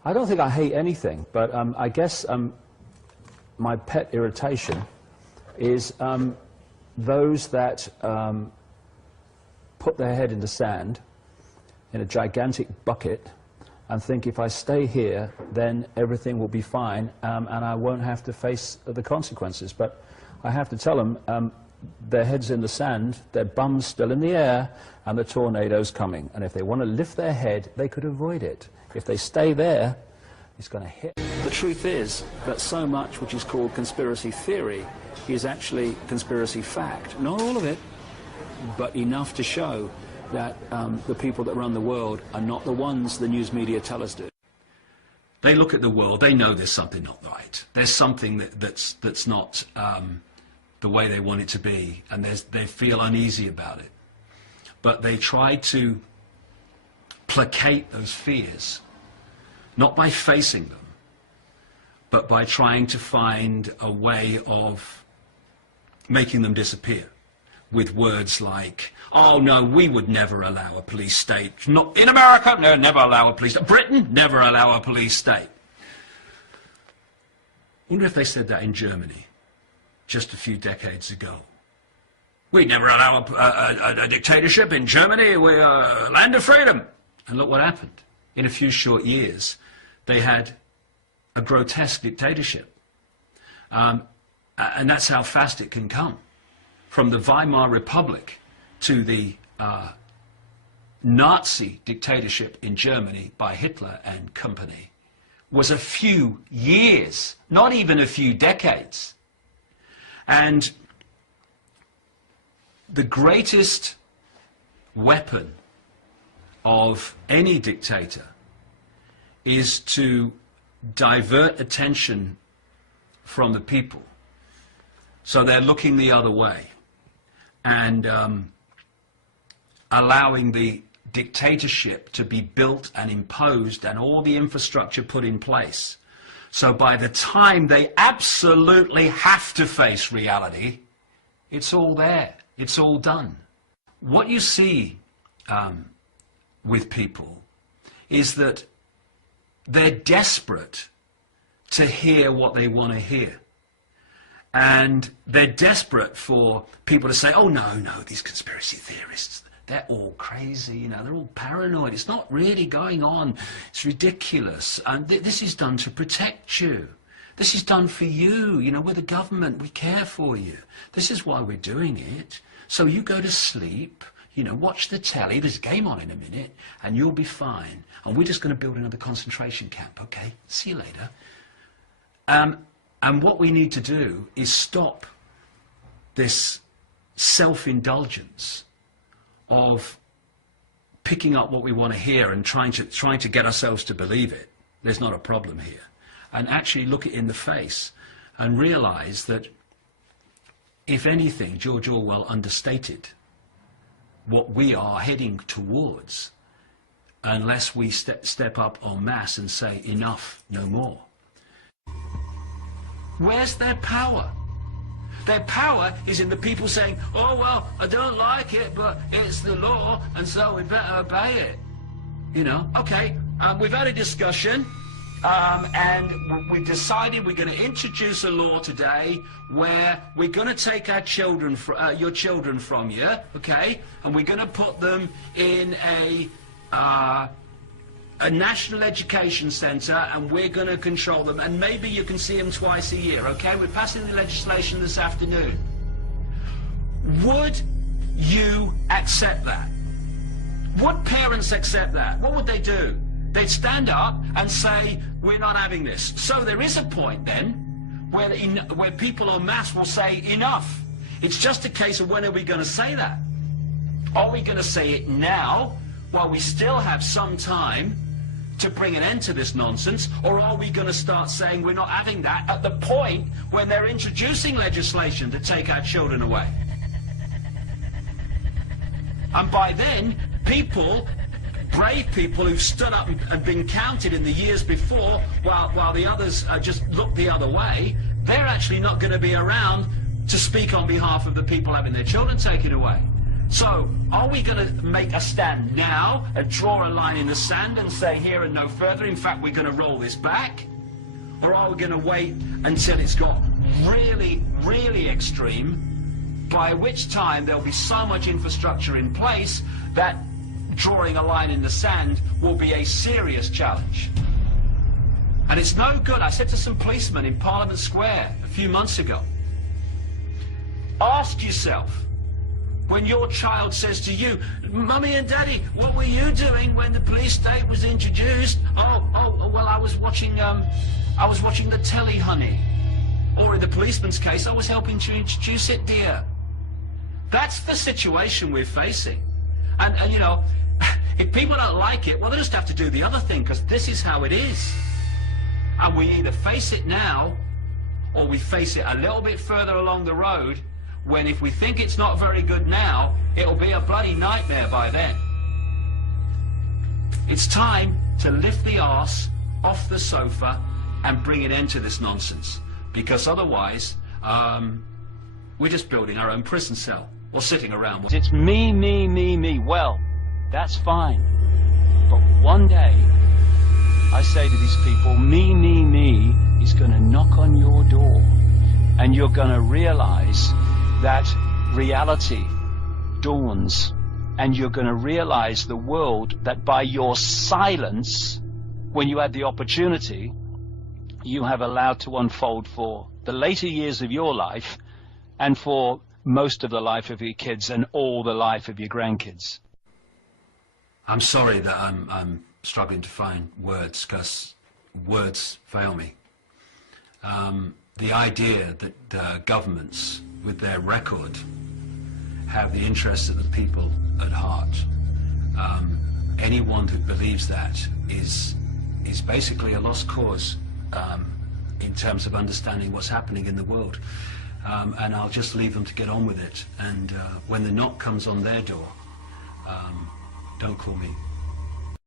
I don't think I hate anything, but I guess my pet irritation is those that put their head in the sand in a gigantic bucket and think if I stay here, then everything will be fine and I won't have to face the consequences. But I have to tell them their head's in the sand, their bum's still in the air, and the tornado's coming. And if they want to lift their head, they could avoid it. If they stay there, it's going to hit. The truth is that so much which is called conspiracy theory is actually conspiracy fact. Not all of it, but enough to show that the people that run the world are not the ones the news media tell us do. They look at the world, they know there's something not right. There's something that's not the way they want it to be, and they feel uneasy about it. But they try to placate those fears, not by facing them, but by trying to find a way of making them disappear with words like, oh no, we would never allow a police state. Not in America, no, never allow a police state. Britain, never allow a police state. I wonder if they said that in Germany just a few decades ago. We'd never allow a dictatorship in Germany. We're a land of freedom. And look what happened. In a few short years, they had a grotesque dictatorship. And that's how fast it can come. From the Weimar Republic to the Nazi dictatorship in Germany by Hitler and company was a few years, not even a few decades. And the greatest weapon of any dictator is to divert attention from the people. So they're looking the other way and allowing the dictatorship to be built and imposed and all the infrastructure put in place. So by the time they absolutely have to face reality, it's all there. It's all done. What you see with people is that they're desperate to hear what they want to hear. And they're desperate for people to say, oh, no, these conspiracy theorists, they're all crazy, you know, they're all paranoid. It's not really going on. It's ridiculous. And this is done to protect you. This is done for you. You know, we're the government. We care for you. This is why we're doing it. So you go to sleep, you know, watch the telly. There's a game on in a minute, and you'll be fine. And we're just going to build another concentration camp. Okay, see you later. And what we need to do is stop this self-indulgence of picking up what we want to hear and trying to get ourselves to believe it. There's not a problem here. And actually look it in the face and realize that, if anything, George Orwell understated what we are heading towards unless we step up en masse and say enough, no more. Where's their power? Their power is in the people saying, oh, well, I don't like it, but it's the law, and so we better obey it. You know, okay, we've had a discussion, and we've decided we're going to introduce a law today where we're going to take our children, your children from you, okay, and we're going to put them in a national education centre, and we're going to control them, and maybe you can see them twice a year, okay? We're passing the legislation this afternoon. Would you accept that? Would parents accept that? What would they do? They'd stand up and say, we're not having this. So there is a point then where people en masse will say enough. It's just a case of when are we going to say that? Are we going to say it now, while we still have some time to bring an end to this nonsense, or are we going to start saying we're not having that at the point when they're introducing legislation to take our children away? And by then, people, brave people who've stood up and been counted in the years before, while the others just look the other way, they're actually not going to be around to speak on behalf of the people having their children taken away. So, are we going to make a stand now and draw a line in the sand and say here and no further, in fact we're going to roll this back? Or are we going to wait until it's got really, really extreme, by which time there'll be so much infrastructure in place that drawing a line in the sand will be a serious challenge? And it's no good. I said to some policemen in Parliament Square a few months ago, ask yourself, when your child says to you, Mummy and Daddy, what were you doing when the police state was introduced? Oh, well, I was watching the telly, honey. Or in the policeman's case, I was helping to introduce it, dear. That's the situation we're facing. And you know, if people don't like it, well, they just have to do the other thing, because this is how it is. And we either face it now, or we face it a little bit further along the road, when if we think it's not very good now, it'll be a bloody nightmare by then. It's time to lift the arse off the sofa and bring an end to this nonsense, because otherwise we're just building our own prison cell or sitting around. It's me, me, me, me. Well, that's fine, but one day I say to these people, me, me, me is going to knock on your door, and you're going to realize that reality dawns, and you're going to realize the world that by your silence, when you had the opportunity, you have allowed to unfold for the later years of your life and for most of the life of your kids and all the life of your grandkids. I'm sorry that I'm struggling to find words, because words fail me. The idea that governments, with their record, have the interests of the people at heart. Anyone who believes that is basically a lost cause in terms of understanding what's happening in the world. And I'll just leave them to get on with it. And when the knock comes on their door, don't call me.